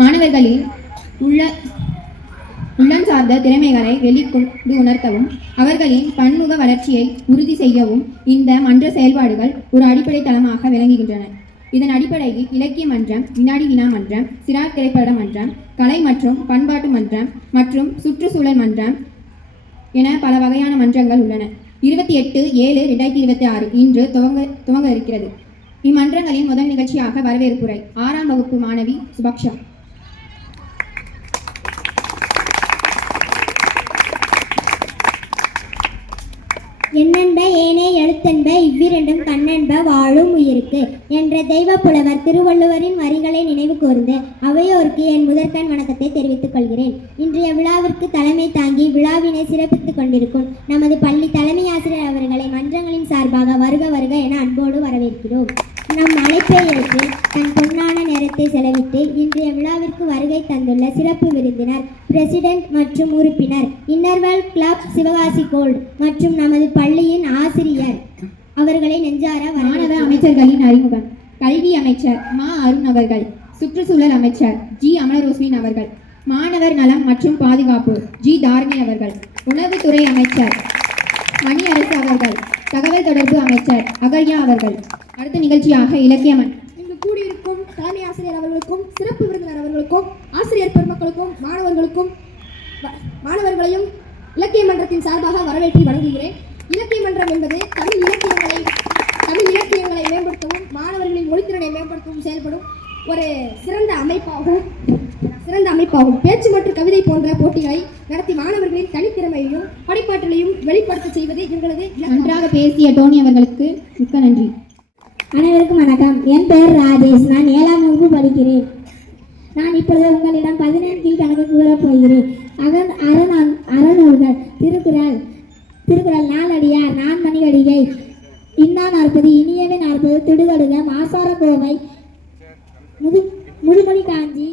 மாணவர்களின் உள்ளம் சார்ந்த திறமைகளை வெளிக்கொண்டு உணர்த்தவும் அவர்களின் பன்முக வளர்ச்சியை உறுதி செய்யவும் இந்த மன்ற செயல்பாடுகள் ஒரு அடிப்படை தளமாக விளங்குகின்றன. இதன் அடிப்படையில் இலக்கிய மன்றம், வினாடி வினா மன்றம், சிறார் திரைப்பட மன்றம், கலை மற்றும் பண்பாட்டு மன்றம் மற்றும் சுற்றுச்சூழல் மன்றம் என பல வகையான மன்றங்கள் உள்ளன. 28/7/2026 இன்று துவங்க இருக்கிறது. இம்மன்றங்களின் முதல் நிகழ்ச்சியாக வரவேற்புரை 6ஆம் வகுப்பு மாணவி சுபக்ஷா. எண்ணென்ப ஏனே எழுத்தென்ப இவ்விரண்டும் கண்ணென்ப வாழும் உயிருக்கு என்ற தெய்வ புலவர் திருவள்ளுவரின் வரிகளை நினைவு கூர்ந்து அவையோருக்கு என் முதற்கண் வணக்கத்தை தெரிவித்துக் கொள்கிறேன். இன்றைய விழாவிற்கு தலைமை தாங்கி விழாவினை சிறப்பித்துக் கொண்டிருக்கும் நமது பள்ளி தலைமை ஆசிரியர் அவர்களை மன்றங்களின் சார்பாக வருக வருக என அன்போடு வரவேற்கிறோம். நம் அழைப்பை ஏற்று தன் பொன்னான நேரத்தை செலவிட்டு இன்றைய விழாவிற்கு வருகை தந்துள்ள சிறப்பு விருந்தினர், பிரசிடென்ட் மற்றும் உறுப்பினர், இன்னர்வெல் கிளப் சிவகாசி கோல்டு மற்றும் நமது பள்ளியின் ஆசிரியர் அவர்களை நெஞ்சார மாணவ அமைச்சர்களின் அறிமுகம். கல்வி அமைச்சர் மா அருண் அவர்கள், சுற்றுச்சூழல் அமைச்சர் ஜி அமலரோஸ்வின் அவர்கள், மாணவர் நலம் மற்றும் பாதுகாப்பு ஜி தாரணி அவர்கள், உணவுத்துறை அமைச்சர் மணி அரசு அவர்கள், தகவல் தொடர்பு அமைச்சர் அகல்யா அவர்கள். அடுத்த நிகழ்ச்சியாக இலக்கிய இங்கு கூடியிருக்கும் தலைமை ஆசிரியர் அவர்களுக்கும் சிறப்பு விருந்தினர் அவர்களுக்கும் ஆசிரியர் பெருமக்களுக்கும் மாணவர்களையும் இலக்கிய மன்றத்தின் சார்பாக வரவேற்றி வழங்குகிறேன். இலக்கிய மன்றம் என்பது தமிழ் இலக்கியங்களை மேம்படுத்தவும் மாணவர்களின் மொழித்திறனை மேம்படுத்தவும் செயல்படும் ஒரு சிறந்த அமைப்பாகும். பேச்சு மற்றும் கவிதை போன்ற போட்டிகளை நடத்தி மாணவர்களின் தனித்திறமையையும் படைப்பாற்றலையும் வெளிப்படுத்த செய்வது எங்களது. நன்றாக பேசிய டோனி அவர்களுக்கு மிக்க நன்றி. அனைவருக்கும் வணக்கம். என் பெயர் ராஜேஷ். நான் 7ஆம் வகுப்பு படிக்கிறேன். நான் இப்பொழுது உங்களிடம் 15 கீழ்கணக்கு கூறப் போகிறேன். அறநூல்கள் திருக்குறள் நாலடியார், நான்மணிகடிகை, இன்னா 40, இனியவே 40, திடுதடுக, மாசார கோவை, முதுமொழி காஞ்சி.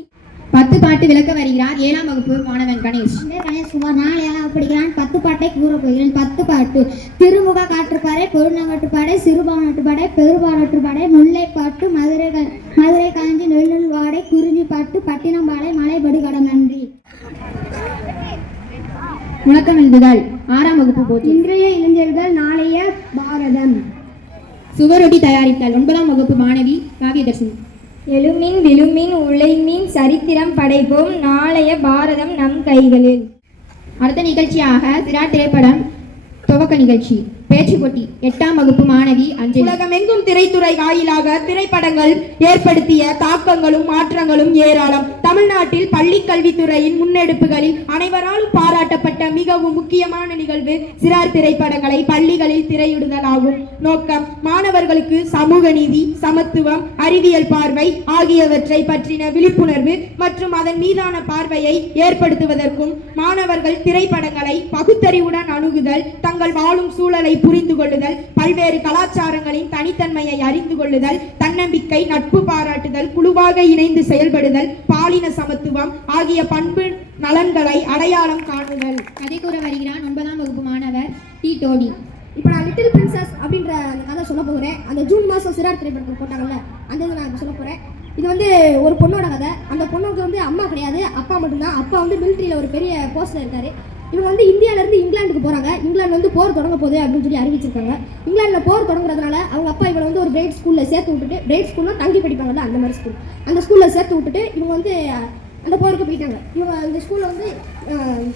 10 பாட்டு விளக்க வருகிறார் 7ஆம் வகுப்பு மாணவன் கணேஷ். கணேஷ்குமார். நான் 7ஆம் படிக்கிறான். 10 பாட்டை கூறப் போகிறேன். 10 பாட்டு. திருமுக காற்றுப்பாடை, பொருநகட்டுப்பாடை, சிறுபானட்டுப்பாடை, பெருபானட்டுப்பாடை, முல்லைப்பாட்டு, மதுரை காஞ்சி, நெல்லுள் வாடை, குறிஞ்சி பாட்டு, பட்டினம்பாடை, மலைபடு கடம். நன்றி. முழக்கம் எழுதுதல் 6ஆம் வகுப்பு போட்டி. இன்றைய இளைஞர்கள் நாளைய பாரதம். சுவரொட்டி தயாரித்தல் 9ஆம் வகுப்பு மாணவி காவியதர்ஷினி. எழுமின் விழுமின் உழைமின் சரித்திரம் படைப்போம், நாளைய பாரதம் நம் கைகளில். அடுத்த நிகழ்ச்சியாக சிறார் திரைப்படம் துவக்க நிகழ்ச்சி பேச்சு போட்டி 8ஆம் வகுப்பு மாணவி அஞ்சலி. உலகமெங்கும் திரைத்துறை வாயிலாக திரைப்படங்கள் ஏற்படுத்திய தாக்கங்களும் மாற்றங்களும் ஏராளம். தமிழ்நாட்டில் பள்ளி கல்வித்துறையின் முன்னெடுப்புகளில் அனைவராலும் பாராட்டப்பட்ட மிகவும் முக்கியமான நிகழ்வு சிறார் திரைப்படங்களை பள்ளிகளில் திரையிடுதல் ஆகும். நோக்கம் மாணவர்களுக்கு சமூக நீதி, சமத்துவம், அறிவியல் பார்வை ஆகியவற்றை பற்றின விழிப்புணர்வு மற்றும் அதன் மீதான பார்வையை ஏற்படுத்துவதற்கும் மாணவர்கள் திரைப்படங்களை பகுத்தறிவுடன் அணுகுதல், தங்கள் வாழும் சூழலை புரிந்து கொள்ளுதல், பல்வேறு கலாச்சாரங்களின் தனித்தன்மையை அறிந்து கொள்ளுதல், தன்னம்பிக்கை, நட்பு பாராட்டுதல், குழுவாக இணைந்து செயல்படுதல், பாலின சமத்துவம் ஆகிய பண்பு நலன்களை அடையாளம் காணுதல். கதை கூற வருகிறான் 9ஆம் வகுப்பு மாணவர் டி டோடி. இப்போ நான் லிட்டில் பிரின்சஸ் அப்படின்ற அந்த கதை சொல்ல போகிறேன். அந்த ஜூன் மாதம் சிறார் திரைப்படத்துக்கு போட்டாங்கல்ல, அந்த இதை நான் சொல்ல போகிறேன். இது ஒரு பொண்ணோட கதை. அந்த பொண்ணுக்கு அம்மா கிடையாது, அப்பா மட்டும்தான். அப்பா மிலிட்ரியில் ஒரு பெரிய போஸ்ட்டில் இருக்காரு. இவங்க இந்தியாவிலேருந்து இங்கிலாந்துக்கு போகிறாங்க. இங்கிலாந்து போர் தொடங்க போகுது அப்படின்னு சொல்லி அறிவிச்சிருக்காங்க. இங்கிலாந்தில் போர் தொடங்குறதுனால அவங்க அப்பா இவனை ஒரு கிரேட் ஸ்கூலில் சேர்த்து விட்டுட்டு, கிரேட் ஸ்கூல்னால் தங்கி படிப்பாங்கல்ல அந்த மாதிரி ஸ்கூல், அந்த ஸ்கூலில் சேர்த்து விட்டுட்டு இவங்க அந்த போருக்கு போயிட்டாங்க. இவங்க அந்த ஸ்கூலில்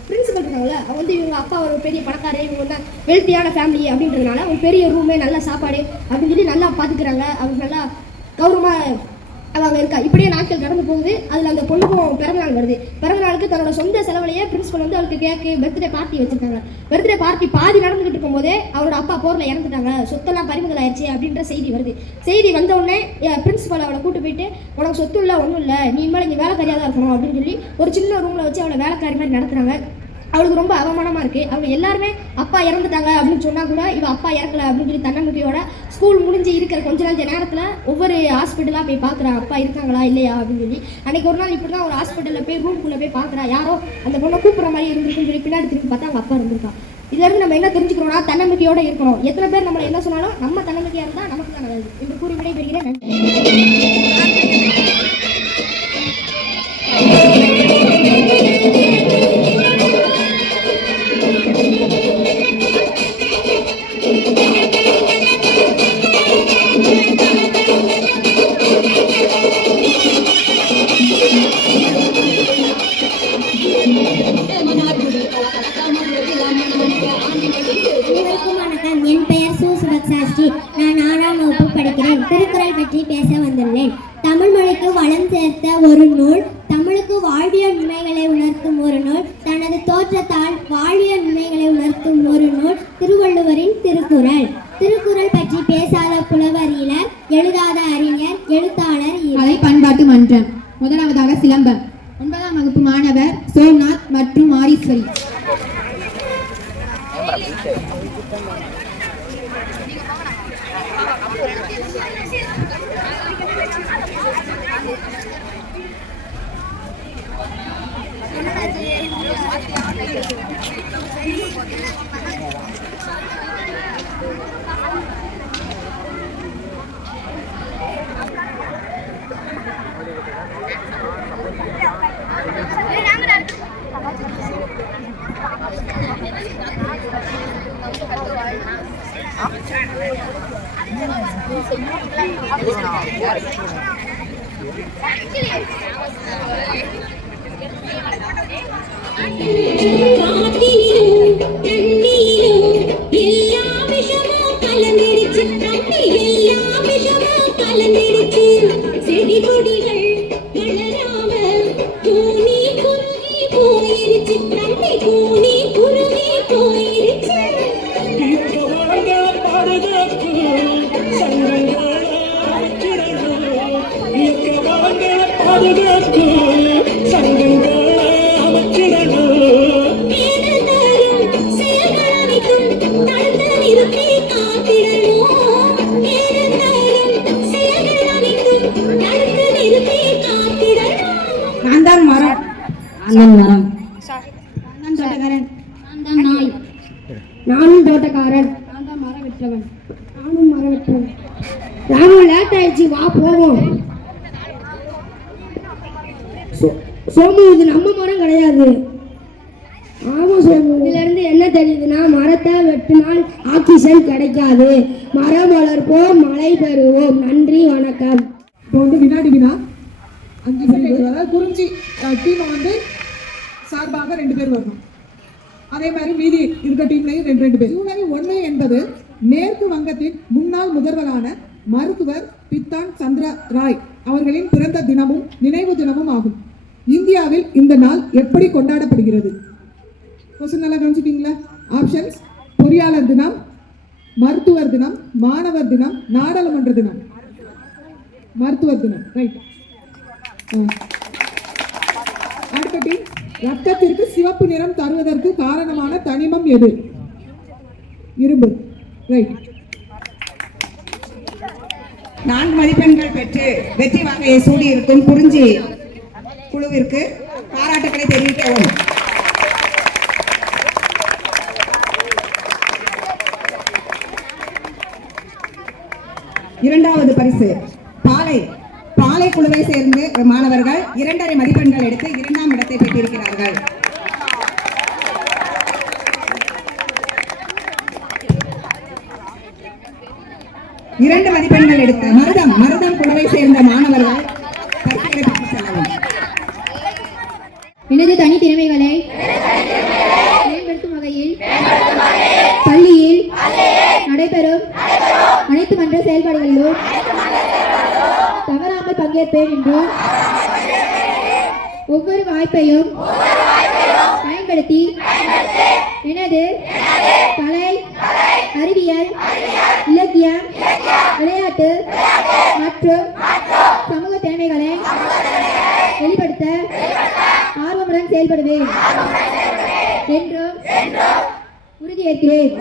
பிரின்சிபல் இருக்காங்கல்ல, அவங்க இவங்க அப்பா ஒரு பெரிய பணக்காரர், இவங்க வெல்த்தியான ஃபேமிலி அப்படின்றதுனால ஒரு பெரிய ரூமு, நல்ல சாப்பாடு அப்படின்னு சொல்லி நல்லா பார்த்துக்கிறாங்க. அவங்க நல்லா கௌரவமாக அவங்க இருக்கா. இப்படியே நாட்கள் கடந்து போகுது. அதில் அந்த பொண்ணுக்கும் பிறந்தநாள் வருது. பிறந்தநாளுக்கு தன்னோட சொந்த செலவுலையே பிரின்சிபல் அவளுக்கு கேக்கு, பர்த்டே பார்ட்டி வச்சுருக்காங்க. பர்த்டே பார்ட்டி பாதி நடந்துகிட்டு இருக்கும்போதே அவரோட அப்பா போரில் இறந்துட்டாங்க, சொத்தெல்லாம் பறிமுதல் ஆயிடுச்சு அப்படின்ற செய்தி வருது. செய்தி வந்த உடனே பிரின்சிபல் அவளை கூட்டு போயிட்டு, உனக்கு சொத்து இல்லை, ஒன்றும் இல்லை, நீ இனிமேல் இங்கே வேலைக்காரியாக தான் இருக்கணும் அப்படின்னு சொல்லி ஒரு சின்ன ரூமில் வச்சு அவளை வேலைக்காரி மாதிரி நடத்துகிறாங்க. அவளுக்கு ரொம்ப அவமானமாக இருக்குது. அவங்க எல்லாருமே அப்பா இறந்துட்டாங்க அப்படின்னு சொன்னால் கூட இவள் அப்பா இறக்கலை அப்படின்னு சொல்லி தன்னம்பிக்கையோட ஸ்கூல் முடிஞ்சு இருக்கிற கொஞ்ச நேரத்தில் ஒவ்வொரு ஹாஸ்பிட்டலாக போய் பார்க்குறா, அப்பா இருக்காங்களா இல்லையா அப்படின்னு சொல்லி. அன்றைக்கி ஒரு நாள் இப்படி தான் ஒரு ஹாஸ்பிட்டலில் போய் ரூம்குள்ளே போய் பார்க்குறா. யாரோ அந்த பொண்ணை கூப்பிட்ற மாதிரி இருந்திருக்குன்னு சொல்லி பின்னாடி திரும்பி பார்த்தா அவங்க அப்பா இருந்திருக்கா. இதுலேருந்து நம்ம என்ன தெரிஞ்சுக்கிறோம்னா, தன்னம்பிக்கையோடு இருக்கணும். எத்தனை பேர் நம்மளை என்ன சொன்னாலும் நம்ம தன்னம்பிக்கையாக இருந்தால் நமக்கு தான் நல்லது என்று கூறி விடைபெறுகிறேன். நன்றி. ஒரு நூல், தமிழுக்கு வாழ்வியல் உண்மைகளை உணர்த்தும் ஒரு நூல், தனது தோற்றத்தால் வாழ்வியல் உண்மைகளை உணர்த்தும் ஒரு நூல் திருவள்ளுவரின் திருக்குறள். திருக்குறள் பற்றி பேசாத புலவர் இலர், எழுதாத அறிஞர், எழுத்தாளர் இலர். கலை பண்பாட்டு மன்றம். முதலாவதாக சிலம்பம். 9ஆம் வகுப்பு மாணவர் சோம்நாத் மற்றும் மாரீஸ்வரி. நானும் தோட்டக்காரன். நான் தான் மரம் வெற்றவன். நானும் மரம் வெற்றவன். ராகுல் லேட் ஆயிடுச்சு, வா போவோம். சோமு, இது நம்ம மரம் கிடையாது. ஆமா சோமு, இதுல இருந்து என்ன தெரியுதுன்னா, மரத்தை வெட்டினால் ஆக்சிஜன் கிடைக்காது. மரம் வளர்ப்போம், மழை பெறுவோம். நன்றி, வணக்கம். இப்போ வந்து வினாடி வினா 5 செகண்ட், அதாவது குறிஞ்சி டீம் சார்பாக 2 பேர் வரணும். அதே மாதிரி மீதி இருக்க டீம்லையும் 2 பேர். ஜூலை 1 என்பது மேற்கு வங்கத்தின் முன்னாள் முதல்வரான மருத்துவர் பித்தான் சந்திர ராய் அவர்களின் பிறந்த தினமும் நினைவு தினமும் ஆகும். இந்தியாவில் இந்த நாள் எப்படி கொண்டாடப்படுகிறது? கொஸ்டின் நல்லா கவனிச்சிட்டீங்களா? ஆப்ஷன்ஸ்: பொறியாளர் தினம், மருத்துவர் தினம், மாணவர் தினம், நாடாளுமன்ற தினம். மருத்துவர் தினம், ரைட். அடுத்த டீம், ரத்தத்திற்கு சிவப்பு நிறம் தருவதற்கு காரணமான தனிமம் எது? இரும்பு, ரைட். 4 மதிப்பெண்கள் பெற்று வெற்றி வாகையை சூடியிருக்கும் குறிஞ்சி குழுவிற்கு பாராட்டுக்களை தெரிவிக்கவும். இரண்டாவது பரிசு பாலை குழுவை சேர்ந்து மாணவர்கள் 2.5 மதிப்பெண்கள் எடுத்து 2ஆம் இடத்தை பெற்றிருக்கிறார்கள். இரண்டு மதிப்பெண்கள் எடுத்து மருதம் குழுவை சேர்ந்த மாணவர்கள் பரிசுகளை பெற்று செல்லவும். எனது தனித்திறமைகளை மேம்படுத்தும் வகையில் பள்ளியில் நடைபெறும் அனைத்து மன்ற செயல்பாடுகளிலும் தவறாமல் பங்கேற்பேன் என்றும் ஒவ்வொரு வாய்ப்பையும் பயன்படுத்தி எனது கலை, அறிவியல், இலக்கியம், விளையாட்டு மற்றும் சமூக திறமைகளை வெளிப்படுத்த ஆர்வமுடன் செயல்படுவேன் என்றும் உறுதியேற்கிறேன்.